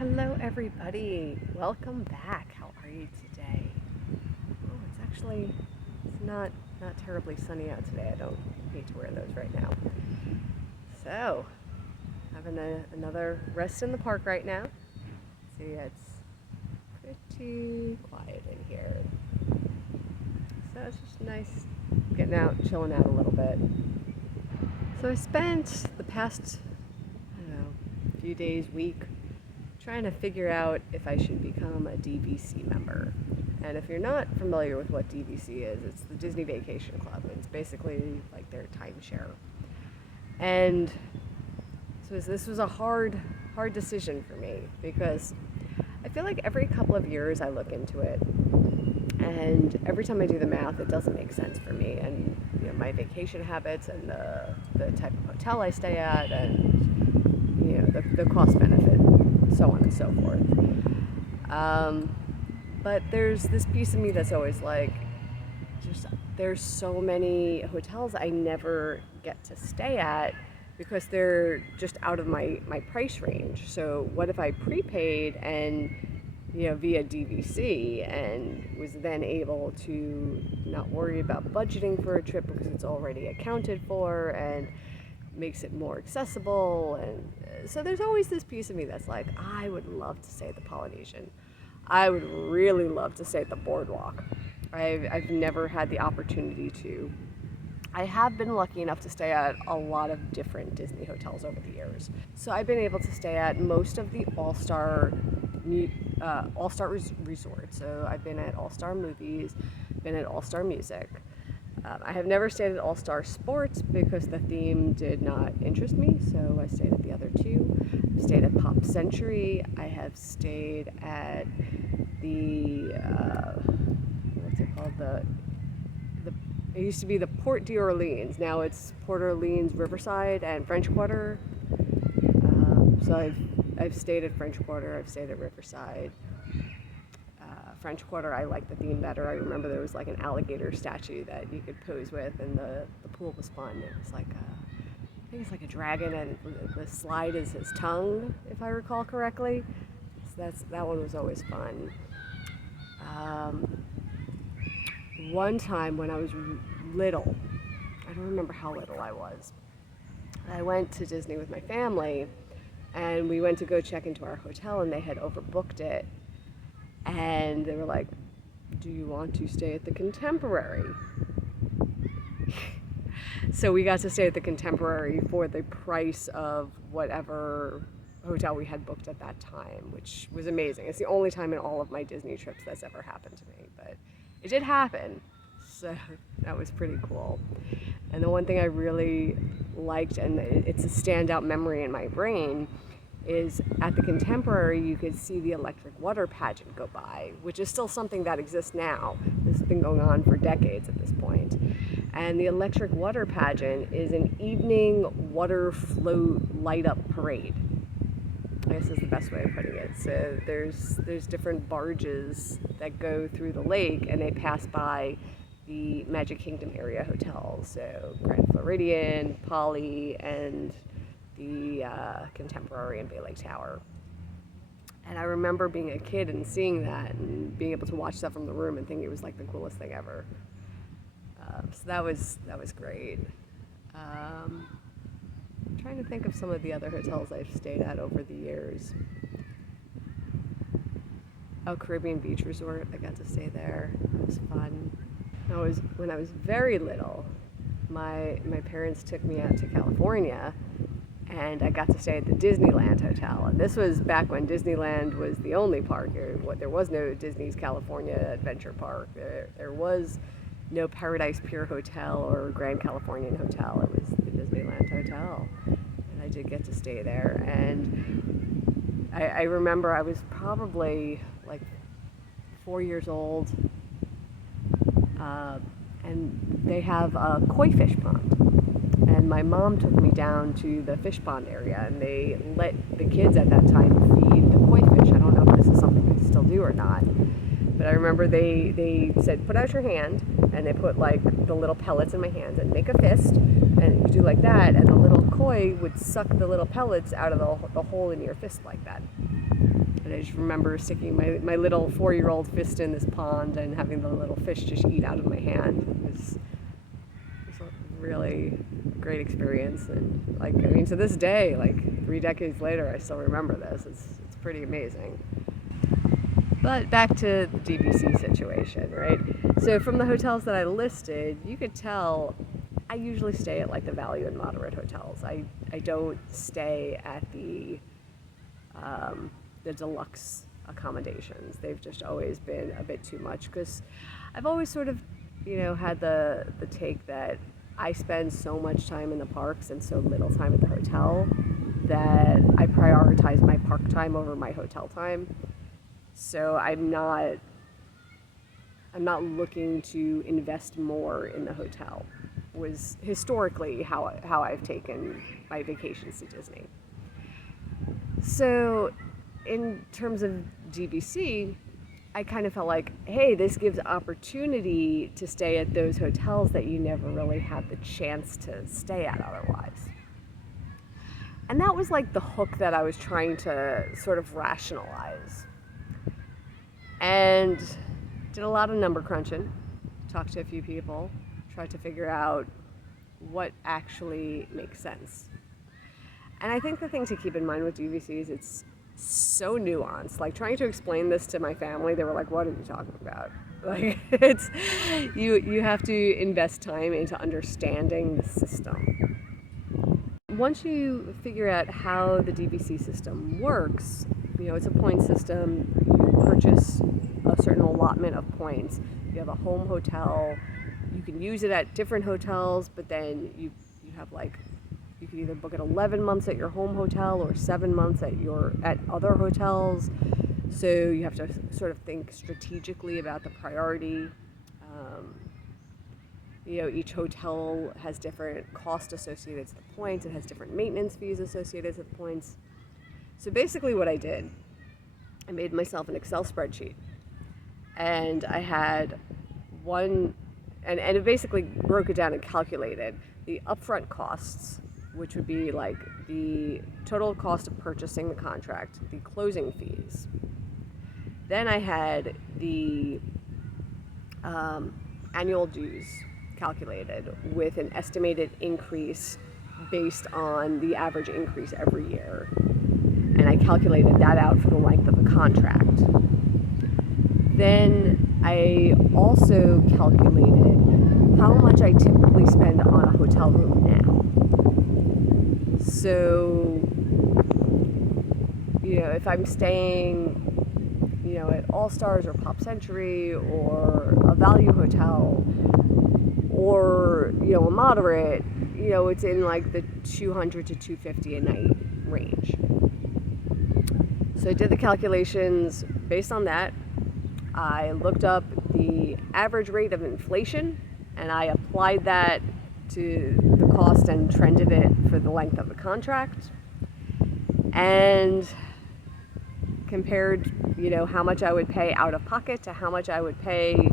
Hello everybody, welcome back. How are you today? Oh, it's not terribly sunny out today. I don't need to wear those right now. So, having another rest in the park right now. See, it's pretty quiet in here. So it's just nice getting out, chilling out a little bit. So I spent the past, I don't know, few days, week, trying to figure out if I should become a DVC member. And if you're not familiar with what DVC is, it's the Disney Vacation Club. It's basically like their timeshare. And so this was a hard decision for me because I feel like every couple of years I look into it, and every time I do the math, it doesn't make sense for me. And my vacation habits and the type of hotel I stay at, and the cost benefit, so on and so forth. But there's this piece of me that's always like, there's so many hotels I never get to stay at because they're just out of my price range. So what if I prepaid and via DVC and was then able to not worry about budgeting for a trip because it's already accounted for and makes it more accessible. And so there's always this piece of me that's like, I would love to stay at the Polynesian. I would really love to stay at the Boardwalk. I've never had the opportunity to. I have been lucky enough to stay at a lot of different Disney hotels over the years. So I've been able to stay at most of the All-Star resorts. So I've been at All-Star Movies, been at All-Star Music. I have never stayed at All-Star Sports because the theme did not interest me, so I stayed at the other two. I've stayed at Pop Century. I have stayed at the, what's it called? It used to be the Port d'Orleans. Now it's Port Orleans, Riverside, and French Quarter. So I've stayed at French Quarter. I've stayed at Riverside. French Quarter, I like the theme better. I remember there was like an alligator statue that you could pose with, and the pool was fun. It was like I think it's like a dragon, and the slide is his tongue, if I recall correctly. So that one was always fun. One time when I was little, I don't remember how little I was, I went to Disney with my family, and we went to go check into our hotel, and they had overbooked it. And they were like, do you want to stay at the Contemporary? So we got to stay at the Contemporary for the price of whatever hotel we had booked at that time, which was amazing. It's the only time in all of my Disney trips that's ever happened to me, but it did happen. So that was pretty cool. And the one thing I really liked, and it's a standout memory in my brain, is at the Contemporary you could see the electric water pageant go by, which is still something that exists now. This has been going on for decades at this point. And the electric water pageant is an evening water float light up parade, I guess is the best way of putting it. So there's different barges that go through the lake, and they pass by the Magic Kingdom area hotels, so Grand Floridian, Poly, and the Contemporary and Bay Lake Tower. And I remember being a kid and seeing that and being able to watch that from the room and thinking it was like the coolest thing ever. So that was great. I'm trying to think of some of the other hotels I've stayed at over the years. Oh, Caribbean Beach Resort, I got to stay there. It was fun. When I was very little, my parents took me out to California, and I got to stay at the Disneyland Hotel. And this was back when Disneyland was the only park. There was no Disney's California Adventure Park. There was no Paradise Pier Hotel or Grand Californian Hotel. It was the Disneyland Hotel. And I did get to stay there. And I remember I was probably like 4 years old. And they have a koi fish pond. And my mom took me down to the fish pond area, and they let the kids at that time feed the koi fish. I don't know if this is something they still do or not, but I remember they said, put out your hand, and they put like the little pellets in my hands and make a fist, and you do like that, and the little koi would suck the little pellets out of the hole in your fist like that. And I just remember sticking my little 4-year-old fist in this pond and having the little fish just eat out of my hand. It was a really great experience. And like, I mean, to this day, like 3 decades later, I still remember this. It's pretty amazing. But back to the DVC situation, right? So from the hotels that I listed, you could tell I usually stay at like the value and moderate hotels. I don't stay at the deluxe accommodations. They've just always been a bit too much, because I've always sort of, had the take that I spend so much time in the parks and so little time at the hotel that I prioritize my park time over my hotel time. So I'm not looking to invest more in the hotel, was historically how I've taken my vacations to Disney. So in terms of DVC, I kind of felt like, hey, this gives opportunity to stay at those hotels that you never really had the chance to stay at otherwise. And that was like the hook that I was trying to sort of rationalize. And did a lot of number crunching, talked to a few people, tried to figure out what actually makes sense. And I think the thing to keep in mind with DVCs, it's so nuanced. Like, trying to explain this to my family, they were like, what are you talking about? Like, it's, you have to invest time into understanding the system. Once you figure out how the DVC system works, it's a point system. You purchase a certain allotment of points. You have a home hotel. You can use it at different hotels, but then you have like, you can either book it 11 months at your home hotel or 7 months at other hotels. So you have to sort of think strategically about the priority. Each hotel has different costs associated to the points. It has different maintenance fees associated to the points. So basically what I did, I made myself an Excel spreadsheet, and I had and it basically broke it down and calculated the upfront costs, which would be like the total cost of purchasing the contract, the closing fees. Then I had the annual dues calculated with an estimated increase based on the average increase every year. And I calculated that out for the length of the contract. Then I also calculated how much I typically spend on a hotel room now. So, if I'm staying, at All Stars or Pop Century or a value hotel or, a moderate, it's in like the $200 to $250 a night range. So I did the calculations based on that. I looked up the average rate of inflation, and I applied that to the cost and trended it for the length of the contract, and compared, how much I would pay out of pocket to how much I would pay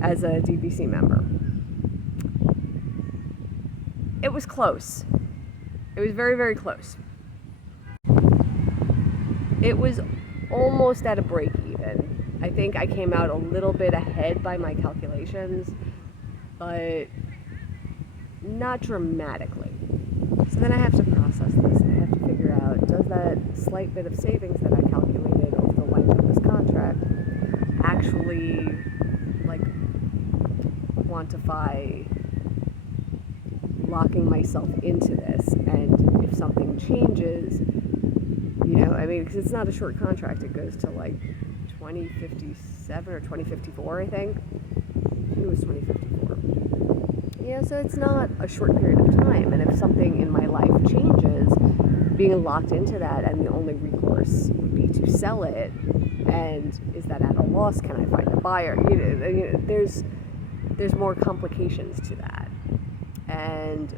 as a DVC member. It was close. It was very, very close. It was almost at a break even. I think I came out a little bit ahead by my calculations, but not dramatically. So then I have to process this, and I have to figure out, does that slight bit of savings that I calculated over the length of this contract actually quantify locking myself into this? And if something changes, because it's not a short contract, it goes to 2057 or 2054, I think. It was 2054. So it's not a short period of time, and if something in my life changes, being locked into that, and the only recourse would be to sell it, and is that at a loss? Can I find a buyer? There's more complications to that, and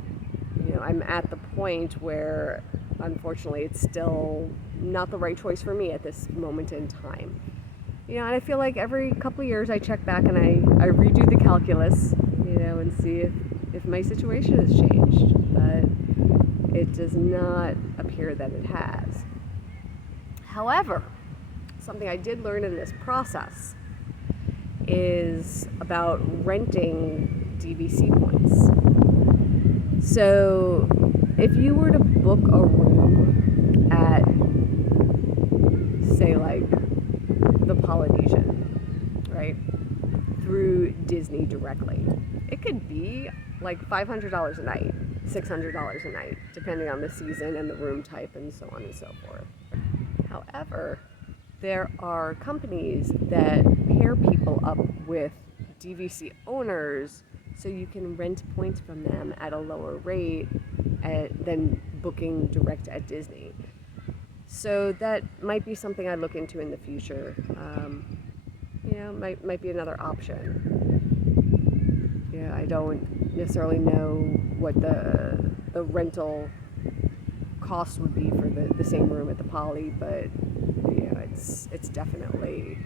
I'm at the point where, unfortunately, it's still not the right choice for me at this moment in time. And I feel like every couple of years I check back and I redo the calculus, and see if my situation has changed. But it does not appear that it has. However, something I did learn in this process is about renting DVC points. So if you were to book a room at, say, like the Polynesian, right, through Disney directly, it could be like $500 a night, $600 a night, depending on the season and the room type and so on and so forth. However, there are companies that pair people up with DVC owners so you can rent points from them at a lower rate than booking direct at Disney. So that might be something I look into in the future. Might be another option. Yeah, I don't necessarily know what the rental cost would be for the same room at the Poly, but it's definitely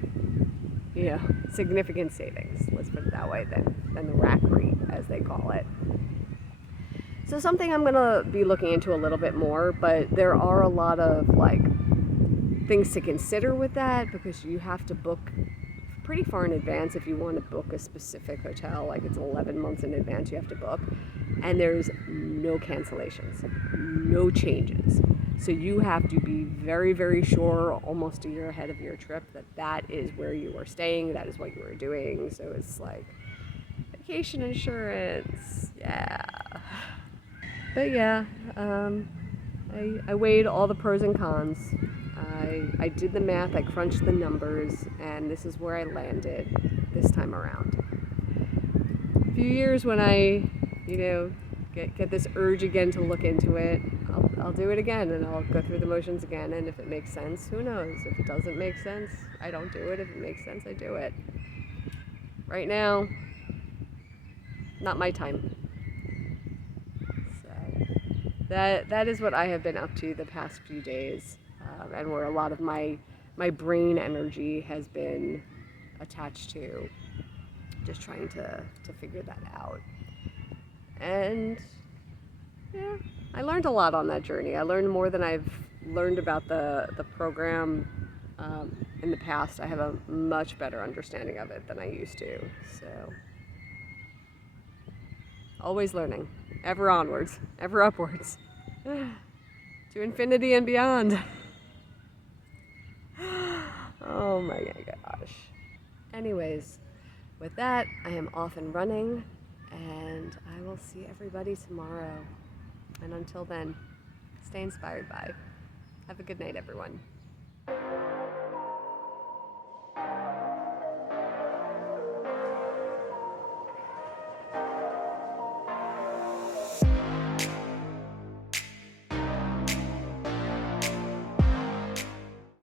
significant savings. Let's put it that way than the rack rate, as they call it. So something I'm gonna be looking into a little bit more, but there are a lot of like things to consider with that, because you have to book pretty far in advance if you want to book a specific hotel. Like it's 11 months in advance you have to book, and there's no cancellations, no changes. So you have to be very, very sure almost a year ahead of your trip that is where you are staying, that is what you are doing. So it's like vacation insurance, yeah. But yeah, I weighed all the pros and cons. I did the math, I crunched the numbers, and this is where I landed this time around. A few years when I, get this urge again to look into it, I'll do it again, and I'll go through the motions again, and if it makes sense, who knows? If it doesn't make sense, I don't do it. If it makes sense, I do it. Right now, not my time. So that is what I have been up to the past few days, and where a lot of my brain energy has been attached to, just trying to figure that out. And yeah, I learned a lot on that journey. I learned more than I've learned about the program in the past. I have a much better understanding of it than I used to. So always learning, ever onwards, ever upwards, to infinity and beyond. Oh my gosh. Anyways, with that, I am off and running, and I will see everybody tomorrow. And until then, stay inspired by. Have a good night, everyone.